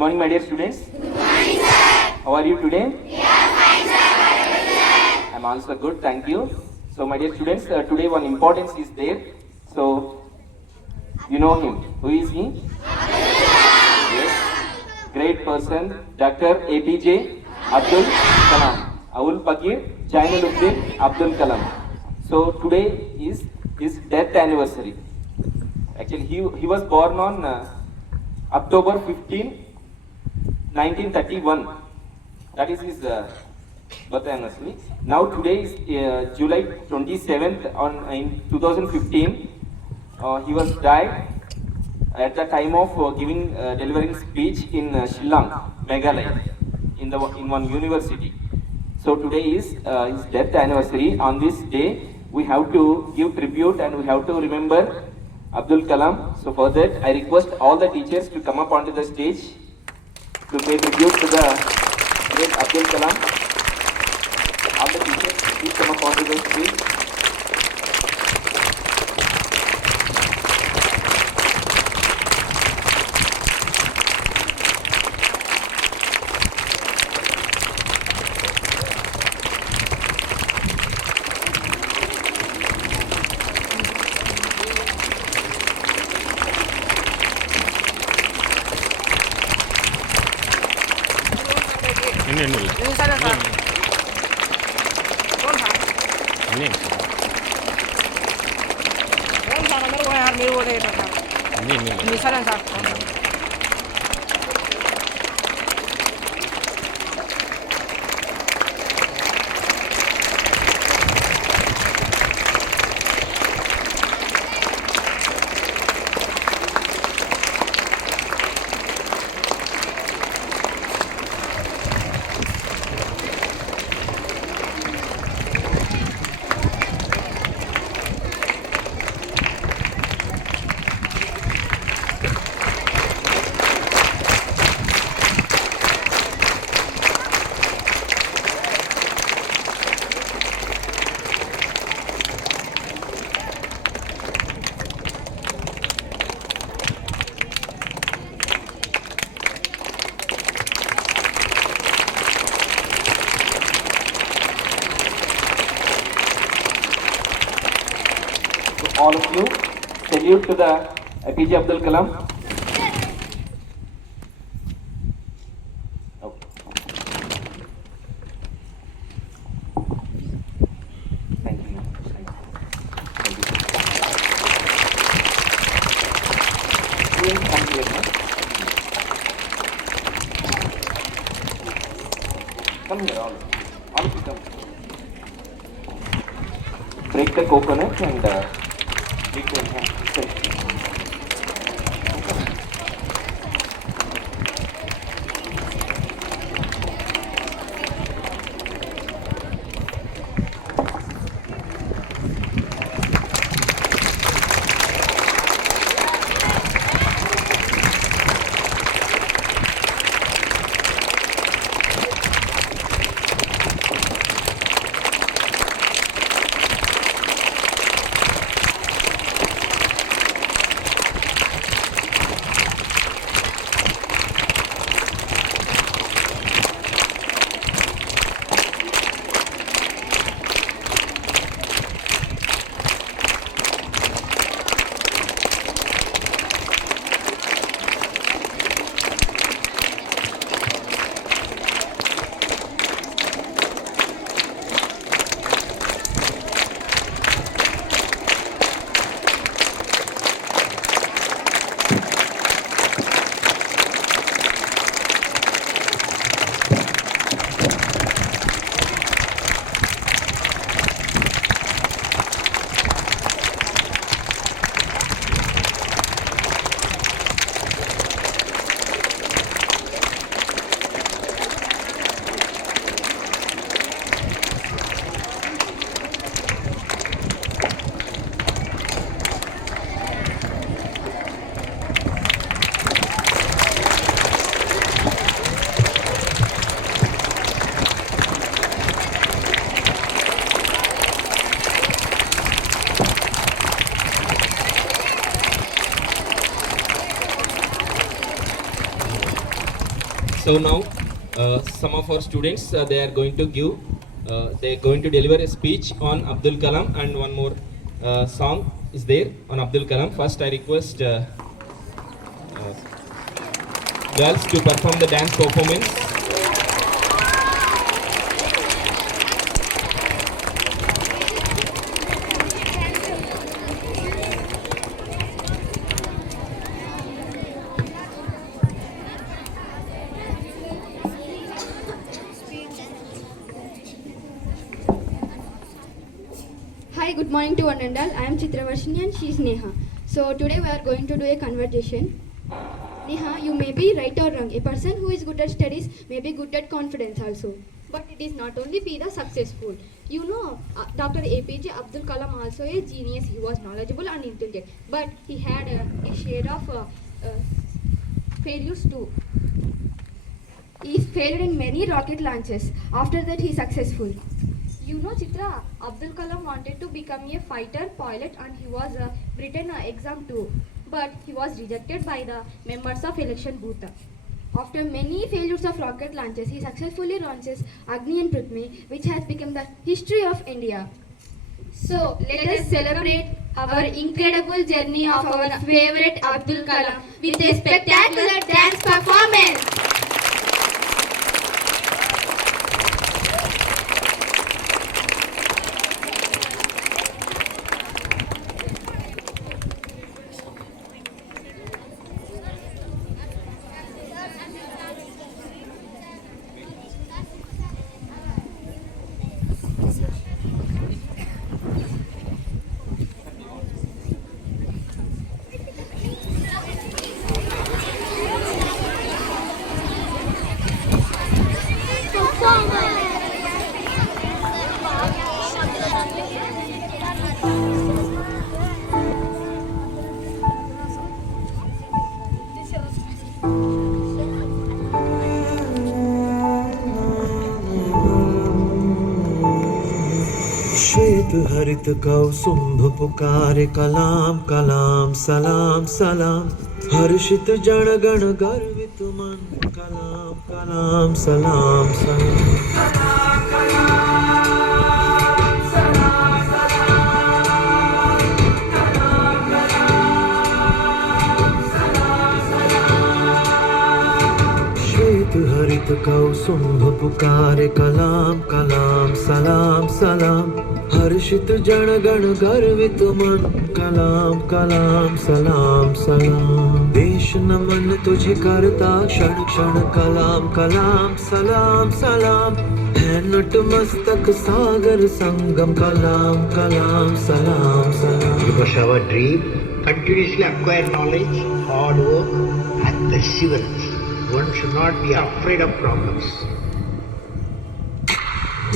morning, my dear students. Good morning, sir. How are you today? Yeah, fine, sir. I'm also good, thank you. So, my dear students, today one importance is there. So, you know him. Who is he? Yes. Great person, Dr. APJ Abdul Kalam. Awul Pakir Jainuddin Abdul Kalam. So, today is his death anniversary. Actually, he was born on October 15, 1931. That is his birth anniversary. Now today is July 27th in 2015. He was died at the time of delivering speech in Shillong, Meghalaya, in one university. So today is his death anniversary. On this day, we have to give tribute and we have to remember Abdul Kalam. So for that, I request all the teachers to come up onto the stage to pay tribute to the great Abdul Kalam. All the teachers, please come up onto the stage. ini saya Pak. Kau tak? ini Kau tak nak mereka yang mereka boleh tak? Ini saya Pak. All of you, salute to the APJ Abdul Kalam. Okay. Thank you. Thank you. Students, come here, ma'am. Come here, all of you come. Break the coconut and we can have So now some of our students they are going to deliver a speech on Abdul Kalam, and one more song is there on Abdul Kalam. First I request girls to perform the dance performance. Hi, good morning to one and all. I am Chitravarshini and she is Neha. So today we are going to do a conversation. Neha, you may be right or wrong. A person who is good at studies may be good at confidence also. But it is not only be the successful. You know, Dr. APJ Abdul Kalam also a genius. He was knowledgeable and intelligent. But he had a share of failures too. He failed in many rocket launches. After that, he is successful. You know, Chitra, Abdul Kalam wanted to become a fighter pilot and he was written an exam too. But he was rejected by the members of election booth. After many failures of rocket launches, he successfully launches Agni and Prithvi, which has become the history of India. So, let us celebrate our incredible journey of our favorite Abdul Kalam with a spectacular dance performance. श्वेत हरित कौसुंभ पुकारे कलाम कलाम सलाम सलाम हर्षित जन गण गर्वित मन कलाम कलाम सलाम सलाम श्वेत हरित कौसुंभ पुकारे कलाम कलाम सलाम सलाम हर्षित जन गण गर्वित मन कलाम कलाम सलाम सलाम देश नमन तुझे करता क्षण क्षण कलाम कलाम सलाम सलाम है नतमस्तक सागर संगम कलाम कलाम सलाम सलाम. Because our dream continuously acquire knowledge, hard work and perseverance. One should not be afraid of problems.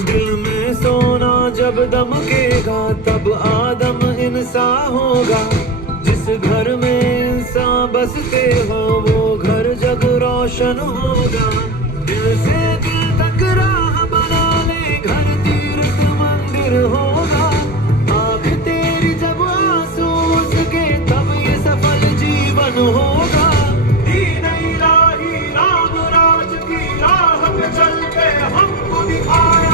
दिल में सोना जब दमकेगा तब आदम इंसान होगा. जिस घर में इंसान बसते हो वो घर जग रोशन होगा. दिल से दिल तक राह बना ले घर तीर्थ मंदिर होगा. आँख तेरी जब आंसू उसके तब ये सफल जीवन होगा. दीन इलाही राम राज की राह पे चल के हमको दिखाया.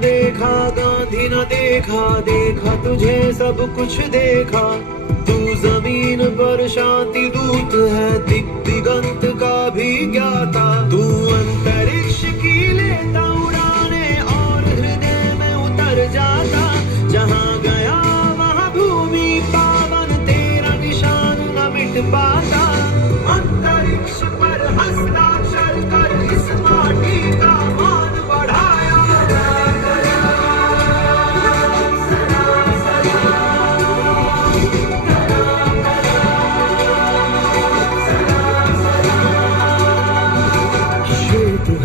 देखा गांधी न देखा देखा तुझे सब कुछ देखा. तू जमीन पर शांति दूत है दिग दिगंत का भी ज्ञाता. तू अंतरिक्ष की लेता उड़ाने और हृदय में उतर जाता. जहाँ गया वहाँ भूमि पावन तेरा निशान न मिट पाता. अंतरिक्ष पर हस्ताक्षर कर इस माटी का मान बढ़ाया.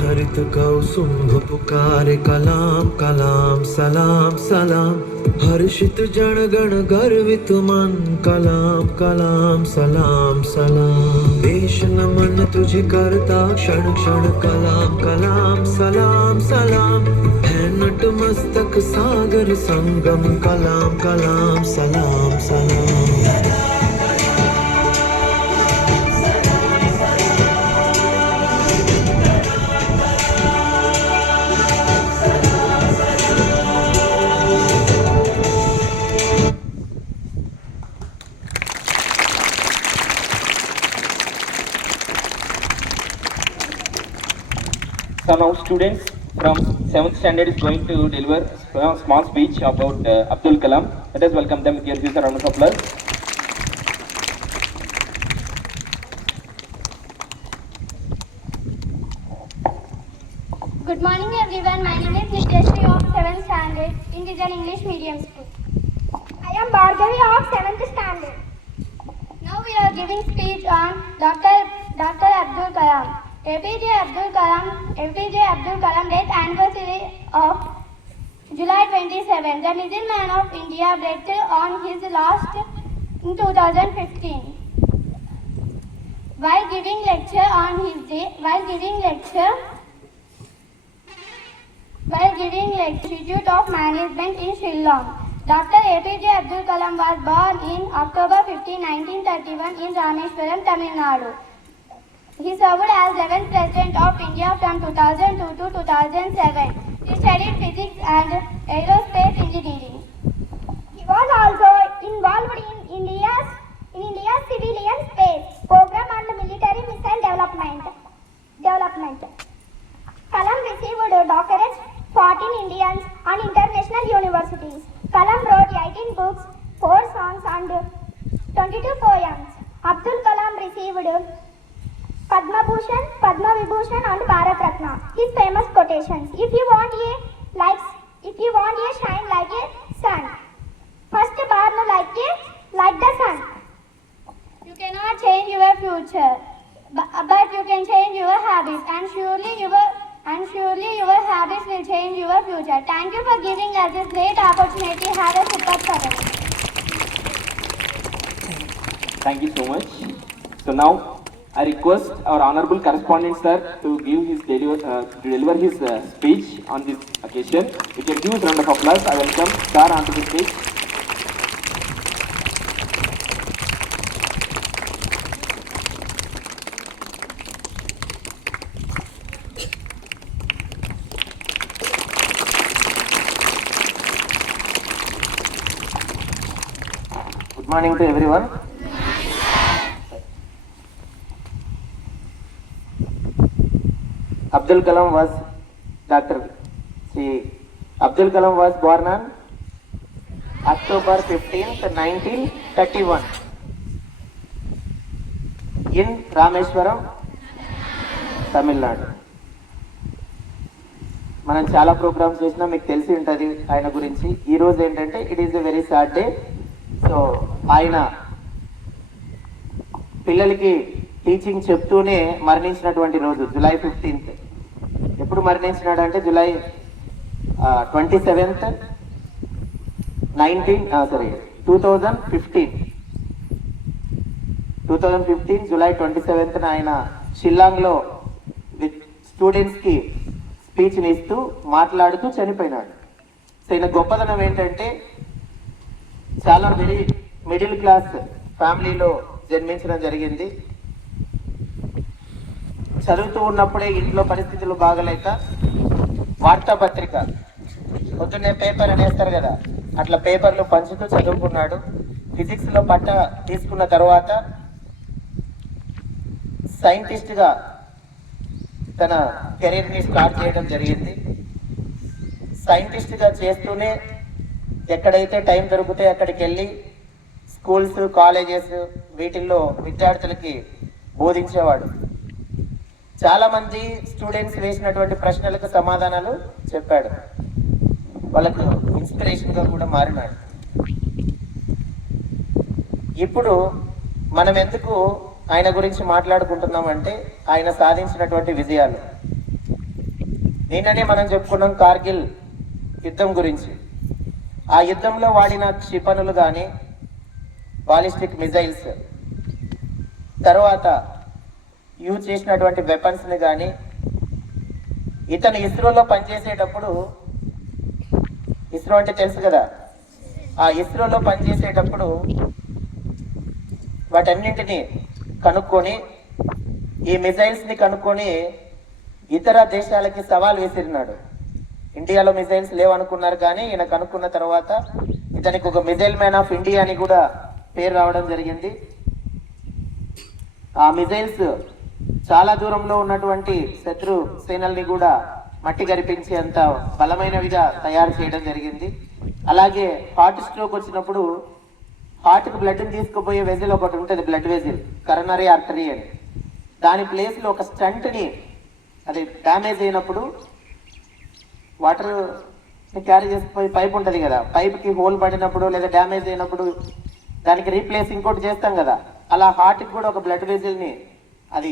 हरित कौसुंभ पुकारे कलाम कलाम सलाम सलाम हर्षित जन गण गर्वित मन कलाम कलाम सलाम सलाम देश नमन तुझे करता क्षण क्षण कलाम कलाम सलाम सलाम है नतमस्तक सागर संगम कलाम कलाम सलाम सलाम So now students from 7th standard is going to deliver a small speech about Abdul Kalam. Let us welcome them with your huge round of applause. Good morning everyone. My name is Nityashri of 7th standard in Indian English Medium School. I am Bhargavi of 7th standard. Now we are giving speech on Dr. Abdul Kalam. APJ Abdul Kalam death anniversary of July 27. The middleman of India breathed on his last in 2015. While giving lecture Institute of Management in Shillong. Dr. APJ Abdul Kalam was born in October 15, 1931 in Rameshwaram, Tamil Nadu. He served as 11th President of India from 2002 to 2007. He studied physics and aerospace engineering. He was also involved in India's civilian space program and military missile development. Kalam received doctorates 14 Indian and international universities. Kalam wrote 18 books, 4 songs and 22 poems. Abdul Kalam received Padma Bhushan, Padma Vibhushan and Bharat Ratna. His famous quotations: if you want a shine like a sun, first burn like the sun. You cannot change your future, but you can change your habits, and surely your habits will change your future. Thank you for giving us this great opportunity. Have a super summer. Thank you so much. So now I request our honorable correspondent sir to deliver his speech on this occasion. With a huge round of applause, I welcome sir onto the stage. Good morning to everyone. Abdul Kalam was born on October 15th, 1931 in Rameshwaram, Tamil Nadu. మనం చాలా ప్రోగ్రామ్స్ చేసినా మీకు తెలిసి ఉంటుంది ఆయన గురించి. ఈ రోజు ఏంటంటే it is a very sad day. So ఆయన పిల్లలకి టీచింగ్ చెప్తూనే మరణించినటువంటి రోజు జూలై 15th. ఎప్పుడు మరణించినాడు అంటే జూలై 27th, 2015 జూలై 27th ఆయన షిల్లాంగ్లో స్టూడెంట్స్కి స్పీచ్ని ఇస్తూ మాట్లాడుతూ చనిపోయినాడు. సో ఈయన గొప్పదనం ఏంటంటే చాలా వెరీ మిడిల్ క్లాస్ ఫ్యామిలీలో జన్మించడం జరిగింది. చదువుతూ ఉన్నప్పుడే ఇంట్లో పరిస్థితులు బాగలేక వార్తాపత్రిక పొద్దున్నే పేపర్ అనేస్తారు కదా, అట్లా పేపర్లు పంచుతూ చదువుకున్నాడు. ఫిజిక్స్లో పట్ట తీసుకున్న తర్వాత సైంటిస్ట్గా తన కెరీర్ని స్టార్ట్ చేయడం జరిగింది. సైంటిస్ట్గా చేస్తూనే ఎక్కడైతే టైం దొరికితే అక్కడికి వెళ్ళి స్కూల్స్, కాలేజెస్ వీటిల్లో విద్యార్థులకి బోధించేవాడు. చాలామంది స్టూడెంట్స్ వేసినటువంటి ప్రశ్నలకు సమాధానాలు చెప్పాడు. వాళ్ళకు ఇన్స్పిరేషన్గా కూడా మారినాడు. ఇప్పుడు మనం ఎందుకు ఆయన గురించి మాట్లాడుకుంటున్నామంటే ఆయన సాధించినటువంటి విజయాలు. నిన్ననే మనం చెప్పుకున్నాం కార్గిల్ యుద్ధం గురించి. ఆ యుద్ధంలో వాడిన క్షిపణులు కానీ, బాలిస్టిక్ మిజైల్స్, తర్వాత యూజ్ చేసినటువంటి వెపన్స్ని కానీ ఇతను ఇస్రోలో పనిచేసేటప్పుడు, ఇస్రో అంటే తెలుసు కదా, ఆ ఇస్రోలో పనిచేసేటప్పుడు వాటన్నింటినీ కనుక్కొని, ఈ మిజైల్స్ని కనుక్కొని ఇతర దేశాలకి సవాల్ విసిరినాడు. ఇండియాలో మిజైల్స్ లేవనుకున్నారు, కానీ ఈయన కనుక్కున్న తర్వాత ఇతనికి ఒక మిజైల్ మ్యాన్ ఆఫ్ ఇండియా అని కూడా పేరు రావడం జరిగింది. ఆ మిజైల్స్ చాలా దూరంలో ఉన్నటువంటి శత్రు సేనల్ని కూడా మట్టి గరిపించేంత బలమైనవిగా తయారు చేయడం జరిగింది. అలాగే హార్ట్ స్ట్రోక్ వచ్చినప్పుడు హార్ట్కి బ్లడ్ని తీసుకుపోయే వెజిల్ ఒకటి ఉంటుంది, బ్లడ్ వెజిల్, కరోనరీ ఆర్టరీ అని. దాని ప్లేస్లో ఒక స్టంట్ని, అది డ్యామేజ్ అయినప్పుడు వాటర్ క్యారీ చేసుకుపోయి పైప్ ఉంటుంది కదా, పైప్కి హోల్ పడినప్పుడు లేదా డ్యామేజ్ అయినప్పుడు దానికి రీప్లేస్ ఇంకోటి చేస్తాం కదా, అలా హార్ట్కి కూడా ఒక బ్లడ్ వెజిల్ని అది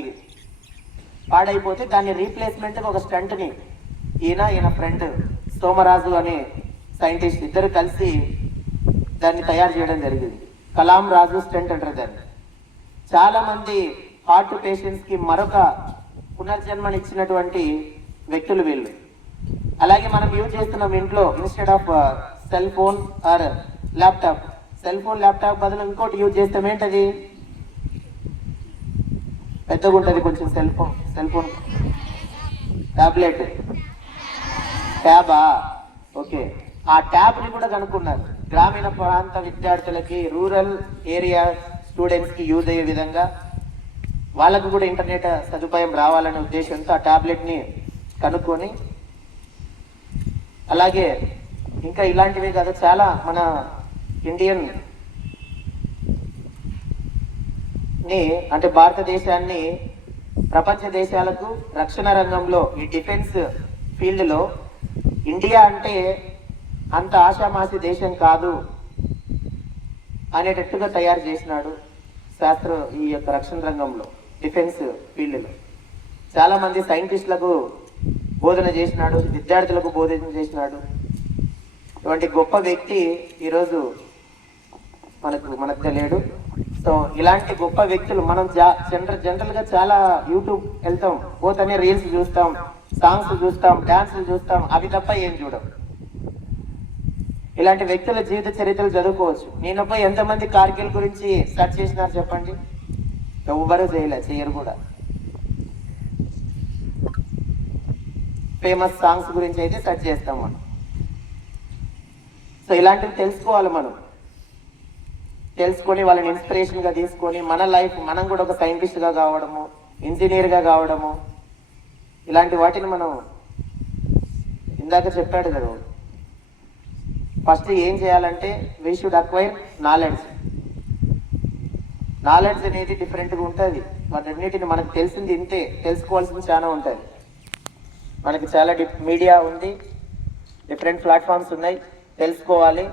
పాడైపోతే దాన్ని రీప్లేస్మెంట్కి ఒక స్టంట్ని ఈయన ఫ్రెండ్ సోమరాజు అనే సైంటిస్ట్ ఇద్దరు కలిసి దాన్ని తయారు చేయడం జరిగింది. కలాం రాజు స్టంట్ అంటారు దాన్ని. చాలామంది హార్ట్ పేషెంట్స్కి మరొక పునర్జన్మనిచ్చినటువంటి వ్యక్తులు వీళ్ళు. అలాగే మనం యూజ్ చేస్తున్నాం ఇంట్లో, instead of cell phone are laptop, cell phone laptop బదులు ఇంకోటి యూజ్ చేస్తాం. ఏంటది? పెద్దగా ఉంటుంది కొంచెం సెల్ ఫోన్ టాబ్లెట్, ట్యాబా. ఓకే, ఆ ట్యాబ్ని కూడా కనుక్కున్నారు. గ్రామీణ ప్రాంత విద్యార్థులకి, రూరల్ ఏరియా స్టూడెంట్స్కి యూజ్ అయ్యే విధంగా వాళ్ళకు కూడా ఇంటర్నెట్ సదుపాయం రావాలనే ఉద్దేశంతో ఆ ట్యాబ్లెట్ని కనుక్కొని, అలాగే ఇంకా ఇలాంటివే కాదు చాలా మన ఇండియన్ అంటే భారతదేశాన్ని ప్రపంచ దేశాలకు రక్షణ రంగంలో ఈ డిఫెన్స్ ఫీల్డ్లో ఇండియా అంటే అంత ఆషామాషి దేశం కాదు అనేటట్టుగా తయారు చేసినాడు ఈ యొక్క రక్షణ రంగంలో, డిఫెన్స్ ఫీల్డ్లో. చాలామంది సైంటిస్టులకు బోధన చేసినాడు, విద్యార్థులకు బోధన చేసినాడు. ఇటువంటి గొప్ప వ్యక్తి ఈరోజు మనకు తెలియడు. సో ఇలాంటి గొప్ప వ్యక్తులు మనం జనరల్గా చాలా యూట్యూబ్ వెళ్తాం, పోతేనే రీల్స్ చూస్తాం, సాంగ్స్ చూస్తాం, డాన్సులు చూస్తాం, అవి తప్ప ఏం చూడం. ఇలాంటి వ్యక్తుల జీవిత చరిత్రలు చదువుకోవచ్చు. నేను పోయి ఎంతమంది కార్గిల్ గురించి సెర్చ్ చేసినారు చెప్పండి? ఎవ్వరూ చేయరు కూడా. ఫేమస్ సాంగ్స్ గురించి అయితే సెర్చ్ చేస్తాం మనం. సో ఇలాంటివి తెలుసుకోవాలి మనం. తెలుసుకొని వాళ్ళని ఇన్స్పిరేషన్గా తీసుకొని మన లైఫ్ మనం కూడా ఒక సైంటిస్ట్గా కావడము, ఇంజనీర్గా కావడము, ఇలాంటి వాటిని మనం ఇందాక చెప్పాడు కదా, ఫస్ట్ ఏం చేయాలంటే we should acquire knowledge. Knowledge అనేది డిఫరెంట్గా ఉంటుంది. వాటన్నిటిని మనకు తెలిసింది ఇంతే, తెలుసుకోవాల్సింది చాలా ఉంటుంది. మనకి చాలా మీడియా ఉంది, డిఫరెంట్ ప్లాట్ఫామ్స్ ఉన్నాయి, తెలుసుకోవాలి,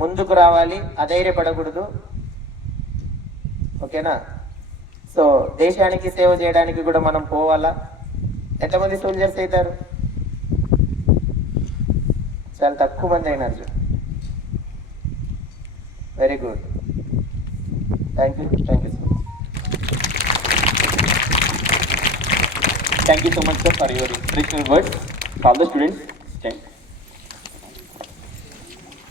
ముందుకు రావాలి, అధైర్యపడకూడదు. ఓకేనా? సో దేశానికి సేవ చేయడానికి కూడా మనం పోవాలా. ఎంతమంది సోల్జర్స్ అవుతారు? చాలా తక్కువ మంది అయినారు. Very good, thank you so much. Thank you so much, sir, for your inspirational words. All the students.